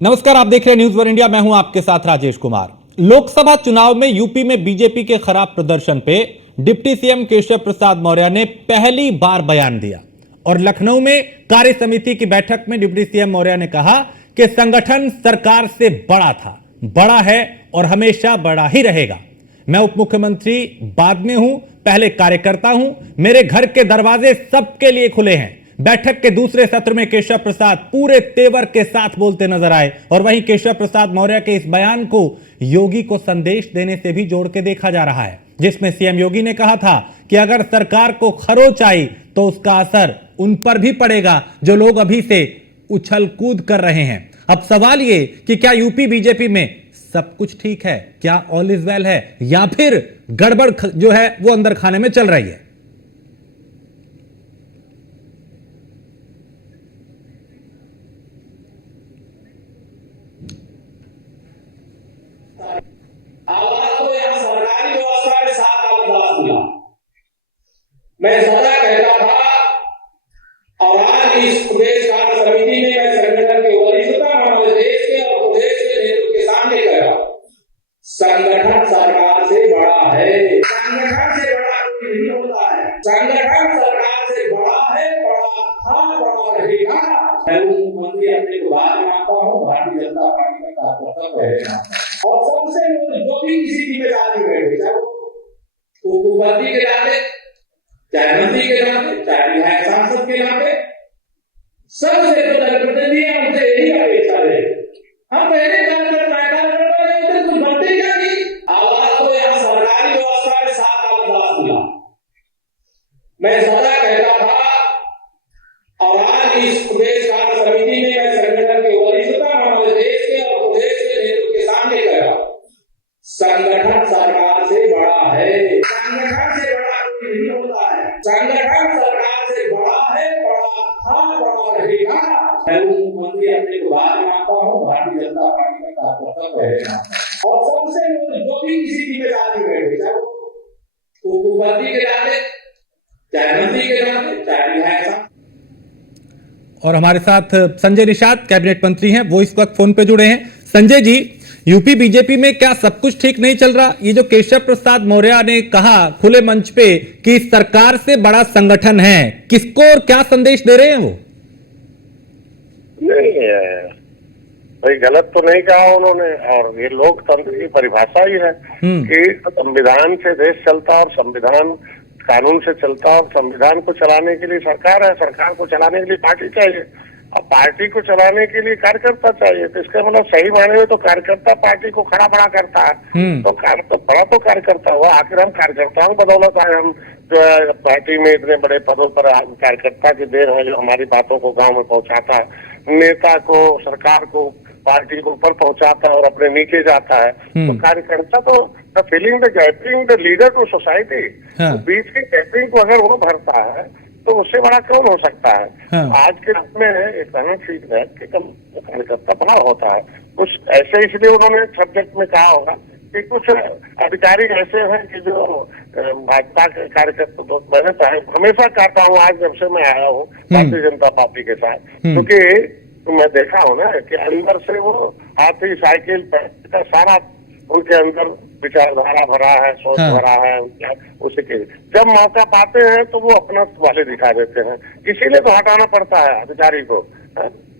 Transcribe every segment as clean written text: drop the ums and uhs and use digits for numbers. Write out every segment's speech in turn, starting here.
नमस्कार, आप देख रहे हैं न्यूज वन इंडिया। मैं हूं आपके साथ राजेश कुमार। लोकसभा चुनाव में यूपी में बीजेपी के खराब प्रदर्शन पे डिप्टी सीएम केशव प्रसाद मौर्य ने पहली बार बयान दिया और लखनऊ में कार्य समिति की बैठक में डिप्टी सीएम मौर्य ने कहा कि संगठन सरकार से बड़ा था, बड़ा है और हमेशा बड़ा ही रहेगा। मैं उप मुख्यमंत्री बाद में हूं, पहले कार्यकर्ता हूं। मेरे घर के दरवाजे सबके लिए खुले हैं। बैठक के दूसरे सत्र में केशव प्रसाद पूरे तेवर के साथ बोलते नजर आए और वहीं केशव प्रसाद मौर्य के इस बयान को योगी को संदेश देने से भी जोड़ के देखा जा रहा है, जिसमें सीएम योगी ने कहा था कि अगर सरकार को खरोच आई तो उसका असर उन पर भी पड़ेगा जो लोग अभी से उछल कूद कर रहे हैं। अब सवाल ये कि क्या यूपी बीजेपी में सब कुछ ठीक है, क्या ऑल इज वेल है, या फिर गड़बड़ जो है वो अंदर खाने में चल रही है। आवाज तो यहाँ सरकारी व्यवस्था के साथ आवाज दिया। मैं सदा कहता था और आज इस प्रदेश कार्य समिति में मैं संगठन के वरिष्ठता हमारे देश के और प्रदेश के नेतृत्व के सामने कहा, संगठन सरकार से बड़ा है। संगठन से बड़ा कोई नहीं होता है। संगठन सरकार से बड़ा है, बड़ा था, बड़ा रहेगा। मैं मुख्यमंत्री अपने को बात मानता हूँ, भारतीय जनता पार्टी का कार्यकर्ता रहेगा और सबसे जो भी किसी जिम्मेदारी बैठे, चाहे वो मुख्यमंत्री के नाते, चाहे मंत्री के नाते, चाहे विधायक सांसद के नाते, सबसे जो जनप्रतिनिधि है उनसे यही अपेक्षा है। हम पहले कुछ बनते क्या नहीं। आवाज तो यहाँ सरकारी व्यवस्था के साथ आवाज दिया। मैं सदा कहता था और आज इस प्रदेश कार्य समिति में मैं संगठन के वरिष्ठता हमारे देश के और प्रदेश के नेतृत्व के सामने कहा, संगठन सरकार से बड़ा है। संगठन से बड़ा कोई नहीं होता है। संगठन सरकार से बड़ा है, बड़ा था, बड़ा रहेगा। मैं मुख्यमंत्री अपने को बात मानता हूँ, भारतीय जनता पार्टी का कार्यकर्ता रहेगा और सबसे जो भी किसी जिम्मेदारी बैठे, चाहे वो मुख्यमंत्री के नाते, चाहे मंत्री के नाते, चाहे विधायक। और हमारे साथ संजय निषाद कैबिनेट मंत्री हैं, वो इस वक्त फोन पे जुड़े हैं। संजय जी, यूपी बीजेपी में क्या सब कुछ ठीक नहीं चल रहा? ये जो केशव प्रसाद मौर्य ने कहा खुले मंच पे कि सरकार से बड़ा संगठन है, किसको और क्या संदेश दे रहे हैं वो? नहीं, भाई गलत तो नहीं कहा उन्होंने। और ये लोकतंत्र की परिभाषा ही है कि संविधान से देश चलता और संविधान कानून से चलता और संविधान को चलाने के लिए सरकार है, सरकार को चलाने के लिए पार्टी चाहिए और पार्टी को चलाने के लिए कार्यकर्ता चाहिए। तो इसका मतलब सही मायने में तो कार्यकर्ता पार्टी को खड़ा बड़ा करता है, तो बड़ा तो कार्यकर्ता हुआ। आखिर हम कार्यकर्ताओं बदौलत आए, हम जो है पार्टी में इतने बड़े पदों पर कार्यकर्ता की देर है जो हमारी बातों को गाँव में पहुँचाता है, नेता को, सरकार को, पार्टी को ऊपर पहुंचाता है और अपने नीचे जाता है। तो कार्यकर्ता तो the feeling the gapping the leader to society, बीच की गैपिंग को अगर वो भरता है तो उससे बड़ा कौन हो सकता है। आज के में एक कहना ठीक है कि कार्यकर्ता बड़ा होता है। कुछ ऐसे इसलिए उन्होंने सब्जेक्ट में कहा होगा कि कुछ अधिकारी ऐसे हैं कि जो भाजपा के कार्यकर्ता, तो मैंने हमेशा कहता हूँ, आज जब से मैं आया हूँ भारतीय जनता पार्टी के साथ, क्योंकि तो मैं देखा हूँ ना कि अंदर से वो हाथी साइकिल का सारा उनके अंदर विचारधारा भरा है, सोच भरा है उसके। जब मौका पाते हैं तो वो अपना वाले दिखा देते हैं, इसीलिए तो हटाना पड़ता है अधिकारी को,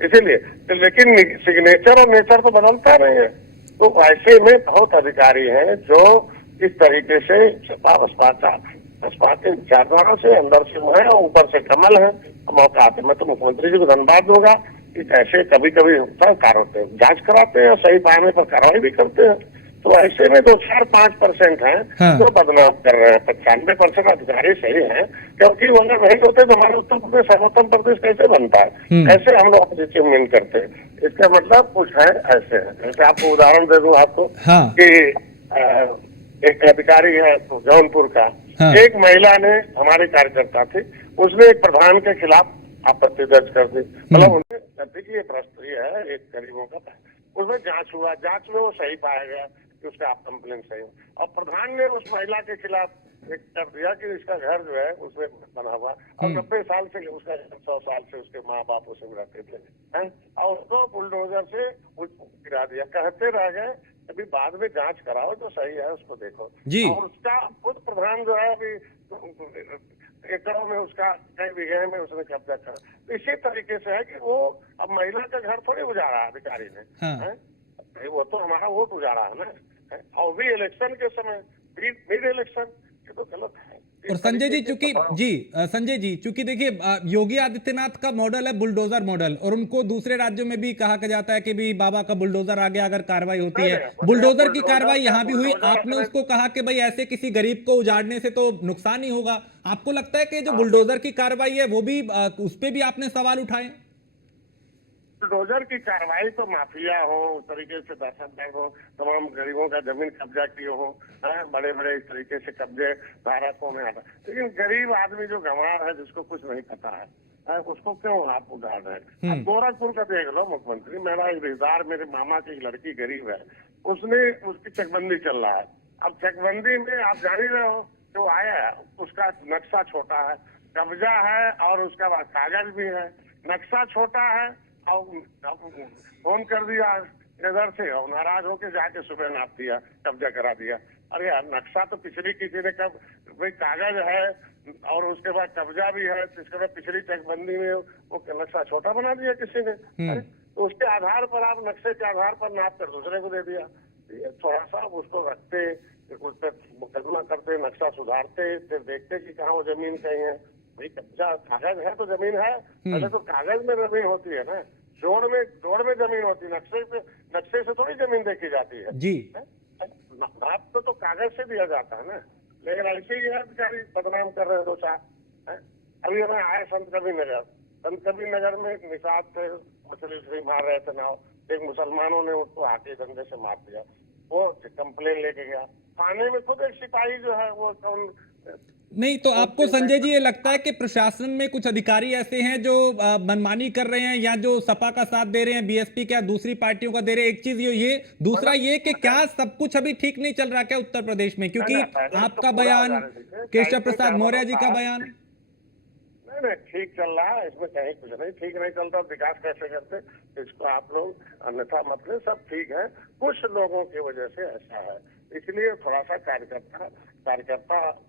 इसीलिए तो। लेकिन सिग्नेचर और नेचर तो बदलता नहीं है। तो ऐसे में बहुत अधिकारी हैं जो इस तरीके से बसपा के विचारधारा से अंदर से वो है और ऊपर से कमल है। मौका आते मैं तो मुख्यमंत्री जी को धन्यवाद दूंगा कि ऐसे कभी कभी होता है, जांच कराते हैं, सही पाने पर कार्रवाई भी करते हैं। तो ऐसे में 2-4-5% हैं जो बदनाम कर रहे हैं। 95% अधिकारी सही हैं, क्योंकि वो अगर नहीं होते तो हमारे उत्तर प्रदेश सर्वोत्तम प्रदेश कैसे बनता है, कैसे हम लोग अचीवमेंट करते हैं। इसका मतलब कुछ है ऐसे है। जैसे आपको उदाहरण दे दूं आपको कि एक अधिकारी है जौनपुर का, एक महिला ने, हमारे कार्यकर्ता थी, उसने एक प्रधान के खिलाफ आपत्ति दर्ज कर दी। मतलब उन्हें देखिए भ्रष्ट है एक गरीबों का, उसमें जांच हुआ, जांच में वो सही पाया गया कि उसका आप कंप्लेन सही हो। और प्रधान ने उस महिला के खिलाफ एक कर दिया कि इसका घर जो है उसमें बना हुआ, और 90 साल से उसका 100 साल से उसके माँ बाप उसमें रहते थे, हैं? और उसको बुलडोजर से गिरा दिया। कहते रह गए अभी बाद में जांच कराओ जो सही है उसको देखो जी। और उसका खुद प्रधान जो है अभी एकड़ों में उसका कई बीघे में उसने कब्जा करा। तो इसी तरीके से है कि वो अब महिला का घर थोड़ी उजाड़ा अधिकारी ने, हाँ। हैं? वो तो हमारा वोट उजाड़ा है ना, है? और भी इलेक्शन के समय मिड इलेक्शन, ये तो गलत है। और संजय जी चूंकि संजय जी चूंकि देखिए योगी आदित्यनाथ का मॉडल है बुलडोजर मॉडल, और उनको दूसरे राज्यों में भी कहा जाता है कि भी बाबा का बुलडोजर आ गया अगर कार्रवाई होती है। बुलडोजर की कार्रवाई यहाँ भी हुई, आपने उसको कहा कि भाई ऐसे किसी गरीब को उजाड़ने से तो नुकसान ही होगा। आपको लगता है कि जो बुलडोजर की कार्रवाई है वो भी उस पर भी आपने सवाल उठाए? बुलडोजर की कार्रवाई तो माफिया हो, उस तरीके से दहशतगर्द हो, तमाम गरीबों का जमीन कब्जा किए हो, बड़े बड़े इस तरीके से कब्जे धारकों में आता। लेकिन गरीब आदमी जो गंवार है, जिसको कुछ नहीं पता है, उसको क्यों आप उधार रहे? अब गोरखपुर का देख लो मुख्यमंत्री, मेरा एक रिश्तेदार, मेरे मामा की एक लड़की गरीब है, उसकी चकबंदी चल रहा है। अब चकबंदी में आप जान ही रहे हो जो आया है, उसका नक्शा छोटा है, कब्जा है और उसका बाद कागज भी है, नक्शा छोटा है और फोन कर दिया इधर से और नाराज होके जाके सुबह नाप दिया, कब्जा करा दिया। अरे यार नक्शा तो पिछली किसी ने कब भाई कागज है और उसके बाद कब्जा भी है, इसके बाद पिछली चकबंदी में वो नक्शा छोटा बना दिया किसी ने। तो उसके आधार पर आप नक्शे के आधार पर नाप कर दूसरे को दे दिया। ये थोड़ा सा उसको रखते, उस पर मुकदमा करते, नक्शा सुधारते, फिर देखते कि कहाँ वो जमीन कहीं है। भाई कब्जा कागज है तो जमीन है, पहले तो कागज में जमीन होती है ना, जोड़ में जमीन होती है, नक्शे से थोड़ी जमीन देखी जाती है जी। नाप तो कागज से दिया जाता है ना। लेकिन ऐसे ही है बेचारी बदनाम कर रहे हैं दो चार। अभी हमें आए संत कबीर नगर में निषाद थे, मछली मार रहे थे नाव, एक मुसलमानों ने उसको हाथी डंडे से मार दिया, वो कंप्लेन लेके गया थाने में, खुद एक सिपाही जो है वो कौन नहीं। तो आपको संजय जी ये लगता है कि प्रशासन में कुछ अधिकारी ऐसे हैं जो मनमानी कर रहे हैं, या जो सपा का साथ दे रहे हैं, बीएसपी का दूसरी पार्टियों का दे रहे हैं? एक चीज ये दूसरा ये कि क्या सब कुछ अभी ठीक नहीं चल रहा क्या उत्तर प्रदेश में? क्योंकि आपका बयान, केशव प्रसाद मौर्य जी का बयान, नहीं ठीक चल रहा है, इसमें कहीं कुछ नहीं ठीक नहीं चलता, विकास कैसे करते इसको आप लोग अन्यथा मत ले, सब ठीक है। कुछ लोगों की वजह से ऐसा है, इसलिए थोड़ा सा कार्यकर्ता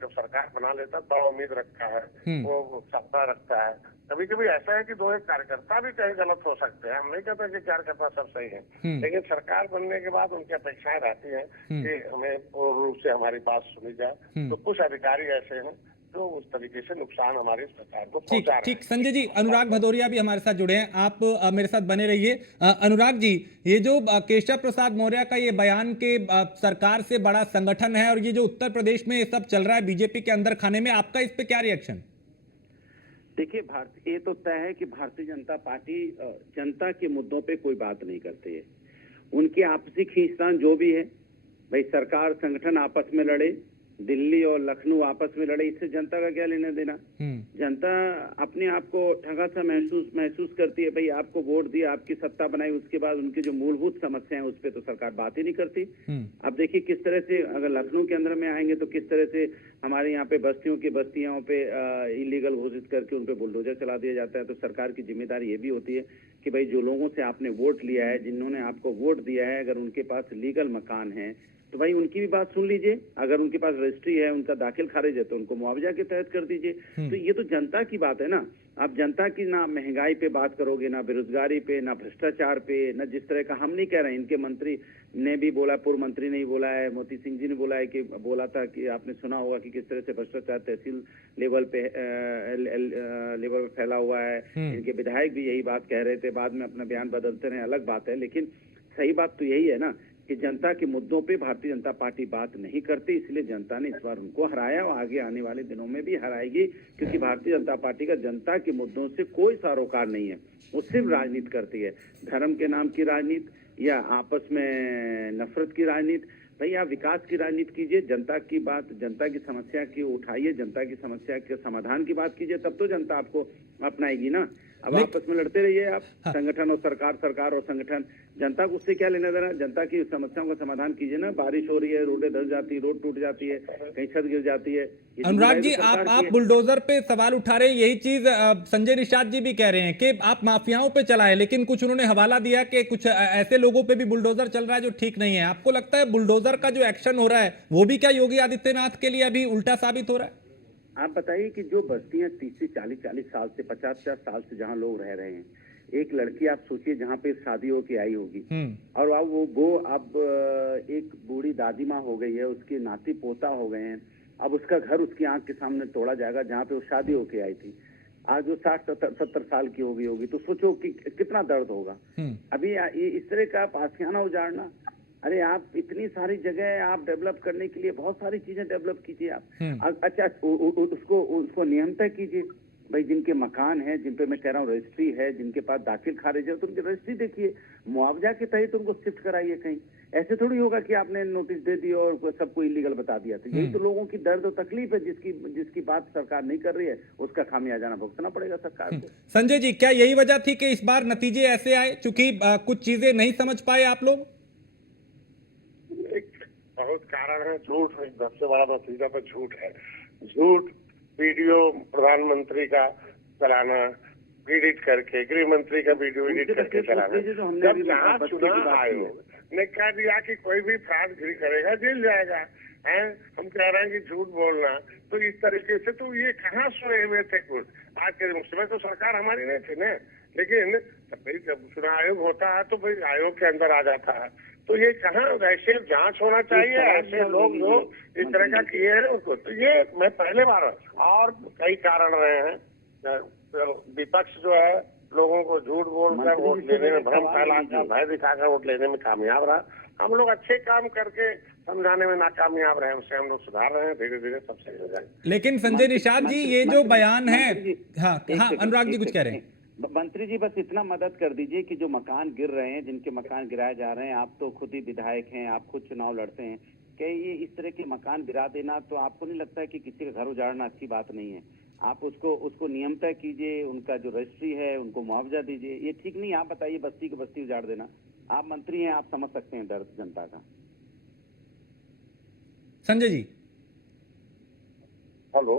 जब सरकार बना लेता है बड़ा उम्मीद रखता है, वो सत्ता रखता है। कभी कभी ऐसा है कि दो एक कार्यकर्ता भी कहीं गलत हो सकते हैं, हम नहीं कहते कि कार्यकर्ता सब सही है, लेकिन सरकार बनने के बाद उनकी अपेक्षाएं रहती हैं कि हमें पूर्ण रूप से हमारी बात सुनी जाए। तो कुछ अधिकारी ऐसे हैं जो उस तरीके से नुकसान हमारी सरकार को पहुंचा रहे हैं। ठीक संजय जी, अनुराग भदौरिया भी हमारे साथ जुड़े हैं, आप मेरे साथ बने रहिए। अनुराग जी, ये जो केशव प्रसाद मौर्य का ये बयान के सरकार से बड़ा संगठन है, और ये जो उत्तर प्रदेश में ये सब चल रहा है बीजेपी के अंदर खाने में, आपका इस पे क्या रिएक्शन? देखिए, ये तो तय है कि भारतीय जनता पार्टी जनता के मुद्दों पे कोई बात नहीं करती है। उनकी आपसी खींचतान जो भी है, भाई सरकार संगठन आपस में लड़े, दिल्ली और लखनऊ आपस में लड़े, इससे जनता का क्या लेना देना? जनता अपने आप को ठगा सा महसूस करती है। भाई आपको वोट दिया, आपकी सत्ता बनाई, उसके बाद उनकी जो मूलभूत समस्या है उस पर तो सरकार बात ही नहीं करती। अब देखिए किस तरह से, अगर लखनऊ के अंदर में आएंगे तो किस तरह से हमारे यहाँ पे बस्तियों पे इलीगल घोषित करके उन पे बुलडोजर चला दिया जाता है। तो सरकार की जिम्मेदारी ये भी होती है कि भाई जो लोगों से आपने वोट लिया है, जिन्होंने आपको वोट दिया है, अगर उनके पास लीगल मकान है तो भाई उनकी भी बात सुन लीजिए। अगर उनके पास रजिस्ट्री है, उनका दाखिल खारिज है, तो उनको मुआवजा के तहत कर दीजिए। तो ये तो जनता की बात है ना। आप जनता की ना महंगाई पे बात करोगे, ना बेरोजगारी पे, ना भ्रष्टाचार पे, ना जिस तरह का, हम नहीं कह रहे हैं, इनके मंत्री ने भी बोला, पूर्व मंत्री ने ही बोला है, मोती सिंह जी ने बोला था कि आपने सुना होगा कि किस तरह से भ्रष्टाचार तहसील लेवल पे फैला हुआ है। इनके विधायक भी यही बात कह रहे थे, बाद में अपना बयान बदलते रहे, अलग बात है। लेकिन सही बात तो यही है ना कि जनता के मुद्दों पे भारतीय जनता पार्टी बात नहीं करती, इसलिए जनता ने इस बार उनको हराया और आगे आने वाले दिनों में भी हराएगी। क्योंकि भारतीय जनता पार्टी का जनता के मुद्दों से कोई सरोकार नहीं है, वो सिर्फ राजनीति करती है, धर्म के नाम की राजनीति या आपस में नफरत की राजनीति। भाई आप विकास की राजनीति कीजिए, जनता की बात, जनता की समस्या की उठाइए, जनता की समस्या के समाधान की बात कीजिए, तब तो जनता आपको अपनाएगी ना। अब आपस में लड़ते रहिए आप, संगठन और सरकार, सरकार और संगठन। जनता को उससे क्या लेना देना, जनता की समस्याओं का समाधान कीजिए ना। बारिश हो रही है, रोडें धंस जाती है, रोड टूट जाती है, कहीं छत गिर जाती है। ये अनुराग जी, जिम्मेदारी तो सरकार की आप है। बुलडोजर पे सवाल उठा रहे हैं, यही चीज संजय निषाद जी भी कह रहे हैं कि आप माफियाओं पे चलाएं, लेकिन कुछ उन्होंने हवाला दिया कि कुछ ऐसे लोगों पे भी बुलडोजर चल रहा है जो ठीक नहीं है। आपको लगता है बुलडोजर का जो एक्शन हो रहा है वो भी क्या योगी आदित्यनाथ के लिए अभी उल्टा साबित हो रहा है? आप बताइए कि जो बस्तियां 30 से 40 साल से 50 साल से जहां लोग रह रहे हैं, एक लड़की आप सोचिए जहां पे शादी होके आई होगी, और अब वो अब एक बूढ़ी दादी माँ हो गई है, उसके नाती पोता हो गए हैं, अब उसका घर उसकी आंख के सामने तोड़ा जाएगा जहां पे वो शादी होके आई थी। आज वो 60-70 साल की हो गई होगी, तो सोचो कि कितना दर्द होगा। अभी ये इस तरह का आप आशियाना उजाड़ना, अरे आप इतनी सारी जगह आप डेवलप करने के लिए बहुत सारी चीजें डेवलप कीजिए आप। अच्छा उसको नियम तय कीजिए भाई, जिनके मकान है, जिन पे मैं कह रहा हूँ रजिस्ट्री है, जिनके पास दाखिल खारिज है, तो उनकी रजिस्ट्री देखिए, मुआवजा के तहत उनको शिफ्ट कराइए कहीं। ऐसे थोड़ी होगा कि आपने नोटिस दे दी और सबको इलीगल बता दिया। तो यही तो लोगों की दर्द और तकलीफ है, जिसकी बात सरकार नहीं कर रही है, उसका खामियाजा भुगतना पड़ेगा सरकार को। संजय जी, क्या यही वजह थी कि इस बार नतीजे ऐसे आए चूंकि कुछ चीजें नहीं समझ पाए आप लोग? बहुत कारण है। झूठ सबसे बड़ा नतीजा तो झूठ है। झूठ वीडियो प्रधानमंत्री का चलाना एडिट करके, गृह मंत्री का वीडियो एडिट करके चलाना। जब जहाँ चुनाव आयोग ने कह दिया कि कोई भी फ्रॉडगिरी करेगा जेल जाएगा, हैं, हम कह रहे हैं कि झूठ बोलना, तो इस तरीके से तो ये कहाँ सोए हुए थे कुछ। आज के समय तो सरकार हमारी नहीं थी ना, लेकिन जब चुनाव आयोग होता है तो भाई आयोग के अंदर आ जाता है। तो ये कहाँ ऐसे जांच होना चाहिए, ऐसे लोग जो इस तरह का किए हैं उनको। तो ये मैं पहले बार, और कई कारण रहे हैं। विपक्ष जो है लोगों को झूठ बोलकर वोट लेने में, भ्रम फैलाकर, भय दिखाकर वोट लेने में कामयाब रहा। हम लोग अच्छे काम करके समझाने में नाकामयाब रहे, उससे हम लोग सुधार रहे हैं। धीरे धीरे सब सही हो जाएंगे। लेकिन संजय निषाद जी, ये जो बयान है, हाँ अनुराग जी कुछ कह रहे हैं। मंत्री जी बस इतना मदद कर दीजिए कि जो मकान गिर रहे हैं, जिनके मकान गिराए जा रहे हैं, आप तो खुद ही विधायक हैं, आप खुद चुनाव लड़ते हैं, क्या ये इस तरह के मकान गिरा देना, तो आपको नहीं लगता है कि किसी का घर उजाड़ना अच्छी बात नहीं है? आप उसको नियम तय कीजिए, उनका जो रजिस्ट्री है उनको मुआवजा दीजिए। ये ठीक नहीं। आप बताइए, बस्ती की बस्ती उजाड़ देना, आप मंत्री हैं, आप समझ सकते हैं दर्द जनता का। संजय जी, हेलो,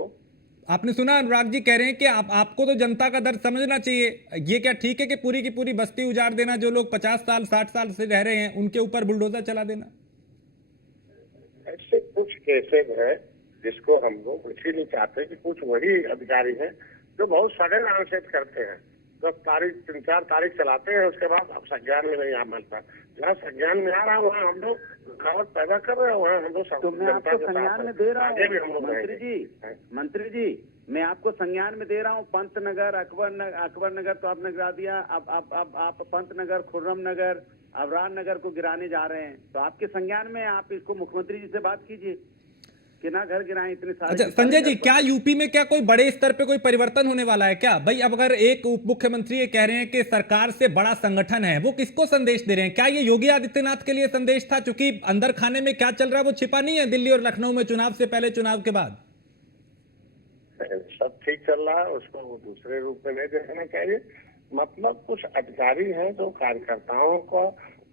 आपने सुना अनुराग जी कह रहे हैं कि आपको तो जनता का दर्द समझना चाहिए। ये क्या ठीक है कि पूरी की पूरी बस्ती उजाड़ देना, जो लोग 50 साल 60 साल से रह रहे हैं उनके ऊपर बुलडोजर चला देना? ऐसे कुछ केसेस हैं जिसको हम लोग इसलिए चाहते हैं कि कुछ वही अधिकारी हैं जो बहुत सडन आंसर करते हैं। 10 तारीख 3-4 तारीख चलाते हैं, उसके बाद अब संज्ञान में नहीं आ मिलता। जहाँ संज्ञान में आ रहा है वहाँ हम लोग रुकावट पैदा कर रहे हैं, वहाँ हम लोग। तो मैं आपको संज्ञान में दे रहा हूँ मंत्री जी, मैं आपको संज्ञान में दे रहा हूँ। पंतनगर, अकबर नगर तो आपने गिरा दिया, अब आप पंतनगर, खुर्रम नगर, अबरार नगर को गिराने जा रहे हैं, तो आपके संज्ञान में आप इसको मुख्यमंत्री जी से बात कीजिए कि ना घर गिराएं इतने सारे। अच्छा संजय जी, क्या यूपी में क्या कोई बड़े स्तर पे कोई परिवर्तन होने वाला है क्या? भाई अब अगर एक उप मुख्यमंत्री ये कह रहे हैं कि सरकार से बड़ा संगठन है, वो किसको संदेश दे रहे हैं? क्या ये योगी आदित्यनाथ के लिए संदेश था? चूंकि अंदर खाने में क्या चल रहा है वो छिपा नहीं है, दिल्ली और लखनऊ में चुनाव से पहले, चुनाव के बाद सब ठीक चल रहा है, उसको दूसरे रूप में नहीं देखना चाहिए। मतलब कुछ अधिकारी हैं जो कार्यकर्ताओं को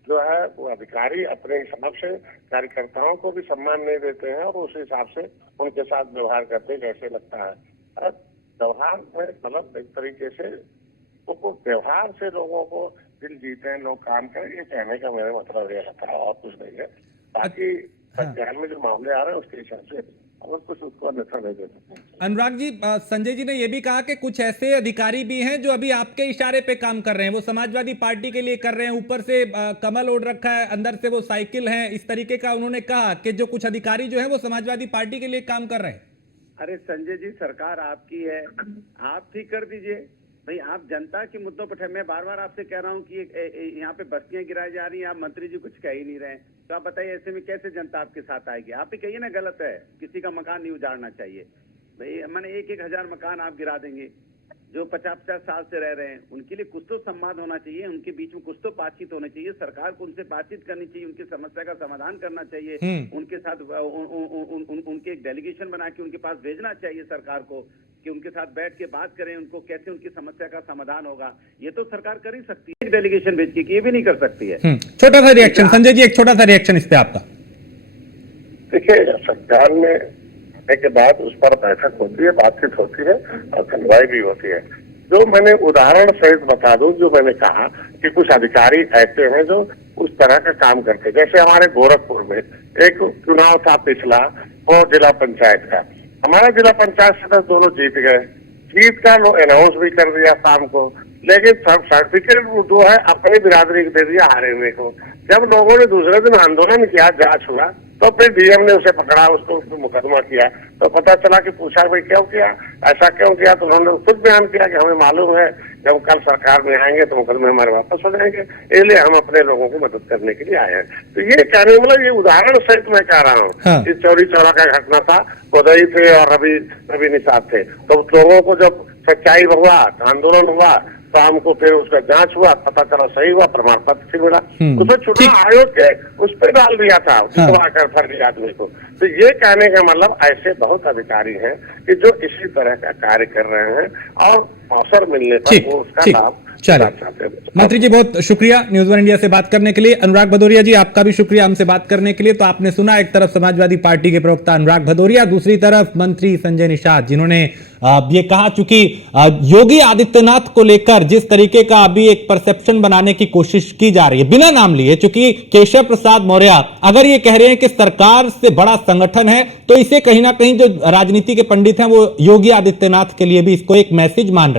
जो है, वो अधिकारी अपने हिसाब से कार्यकर्ताओं को भी सम्मान नहीं देते हैं और उस हिसाब से उनके साथ व्यवहार करते जैसे लगता है। व्यवहार में मतलब एक तरीके से वो व्यवहार से लोगों को दिल जीते हैं, लोग काम करें, ये कहने का मेरा मतलब ये रहता है, और कुछ नहीं है। बाकी संज्ञान में जो मामले आ रहे हैं उसके हिसाब से और कुछ उसको अन्यथा नहीं दे सकते। अनुराग जी, संजय जी ने यह भी कहा कि कुछ ऐसे अधिकारी भी हैं जो अभी आपके इशारे पे काम कर रहे हैं, वो समाजवादी पार्टी के लिए कर रहे हैं, ऊपर से कमल ओढ़ रखा है, अंदर से वो साइकिल है, इस तरीके का उन्होंने कहा कि जो कुछ अधिकारी जो है वो समाजवादी पार्टी के लिए काम कर रहे हैं। अरे संजय जी, सरकार आपकी है, आप ठीक कर दीजिए भाई। आप जनता के मुद्दों पर, मैं बार बार आपसे कह रहा हूँ कि यहाँ पे बस्तियां गिराई जा रही हैं, आप मंत्री जी कुछ कह ही नहीं रहे, तो आप बताइए ऐसे में कैसे जनता आपके साथ आएगी? आप ही कहिए ना गलत है, किसी का मकान नहीं उजाड़ना चाहिए भाई। मैंने 1-1000 मकान आप गिरा देंगे, जो 50-50 साल से रह रहे हैं, उनके लिए कुछ तो संवाद होना चाहिए, उनके बीच में कुछ तो बातचीत होनी चाहिए, सरकार को उनसे बातचीत करनी चाहिए, उनकी समस्या का समाधान करना चाहिए, उनके साथ उनके एक डेलीगेशन बना के उनके पास भेजना चाहिए सरकार को कि उनके साथ बैठ के बात करें, उनको कैसे उनकी समस्या का समाधान होगा, ये तो सरकार कर ही सकती है। डेलीगेशन भेज के ये भी नहीं कर सकती है। छोटा सा रिएक्शन संजय जी, एक छोटा सा रिएक्शन इस पे आपका। देखिए, संविधान में आने के बाद उस पर बैठक होती है, बातचीत होती है और सुनवाई भी होती है। जो मैंने उदाहरण सहित बता दूं, जो मैंने कहा कि कुछ अधिकारी ऐसे हैं जो उस तरह का काम करते, जैसे हमारे गोरखपुर में एक चुनाव था पिछला और जिला पंचायत का, हमारा जिला पंचायत सदस्य दोनों जीत गए, जीत का अनाउंस भी कर दिया शाम को, लेकिन सर्टिफिकेट जो है अपनी बिरादरी को दे दिया हारे को। जब लोगों ने दूसरे दिन आंदोलन किया, जांच हुआ, तो फिर डीएम ने उसे पकड़ा, उसको मुकदमा किया, तो पता चला कि पूछा भाई क्यों किया, ऐसा क्यों किया, तो उन्होंने खुद बयान किया कि हमें मालूम है जब कल सरकार में आएंगे तो मुकदमे हमारे वापस हो जाएंगे, इसलिए हम अपने लोगों को मदद करने के लिए आए हैं। तो ये कहने मतलब ये उदाहरण सहित मैं कह रहा हूँ। हाँ। इस चौरी चौरा का घटना था, कोदई थे और रवि निषाद थे, तो लोगों को जब सच्चाई हुआ, आंदोलन हुआ, शाम को फिर उसका जांच हुआ, पता चला सही हुआ, प्रमाण पत्र फिर मिला, उसमें चुनाव आयोग के उस पर डाल दिया था कर फर्जी आदमी को। तो ये कहने का मतलब ऐसे बहुत अधिकारी हैं कि जो इसी तरह का कार्य कर रहे हैं और अवसर मिलने पर वो उसका लाभ चाहते हैं। मंत्री जी बहुत शुक्रिया न्यूज वन इंडिया से बात करने के लिए। अनुराग भदौरिया जी आपका भी शुक्रिया हमसे बात करने के लिए। तो आपने सुना, एक तरफ समाजवादी पार्टी के प्रवक्ता अनुराग भदौरिया, दूसरी तरफ मंत्री संजय निषाद, जिन्होंने ये कहा चूंकि योगी आदित्यनाथ को लेकर जिस तरीके का अभी एक परसेप्शन बनाने की कोशिश की जा रही है बिना नाम लिए, चूंकि केशव प्रसाद मौर्य अगर ये कह रहे हैं कि सरकार से बड़ा संगठन है, तो इसे कहीं ना कहीं जो राजनीति के पंडित हैं वो योगी आदित्यनाथ के लिए भी इसको एक मैसेज मान रहे हैं।